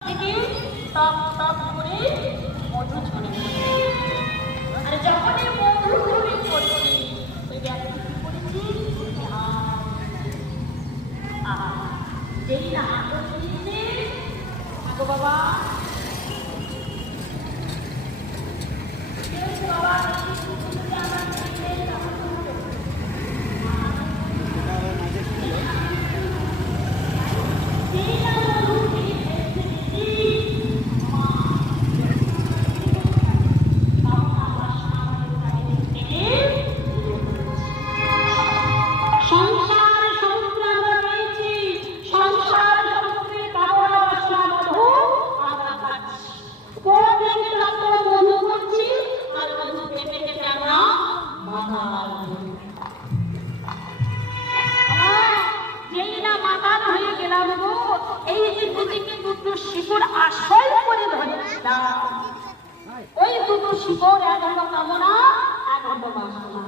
থেকে top top করে মধু ঝরে আর যখনই মধু ঝরে পড়ছি ওই ব্যক্তি কি করেছি যেই না আদর দিয়েছে গো বাবা বাবা শিশুর আসল করে ধরেছিলাম ওই দুটো শিশুর এক হলো কামনা এক হলো বাসনা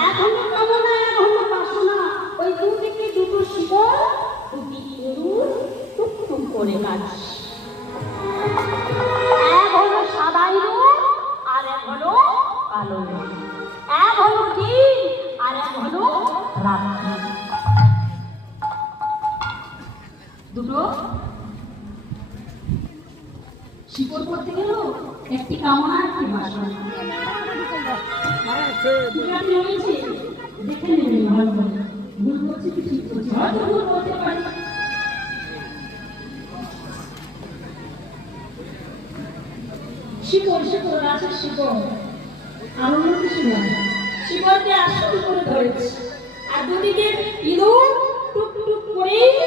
এক হলো কামনা এক হলো বাসনা ওই দুটিকে দুটো শিশুর দুটি গরুর টুকটুক করে কাটছে এক হলো সাদা রূপ আর এক হলো কালো রূপ এক হলো দিন আর এক হলো রাত্রি দুটো শিকড় করতে গেল একটি কামনা একটি বাসনা দেখে নেবেন ভালো করে ভুল করছি কি ঠিক করছি হয়তো ভুল করতে পারি শিকড় শিকড় আছে শিকড় আর অন্য কিছু না শিকড়কে আসল করে ধরেছে আর দুদিকে ইঁদুর টুক টুক করেই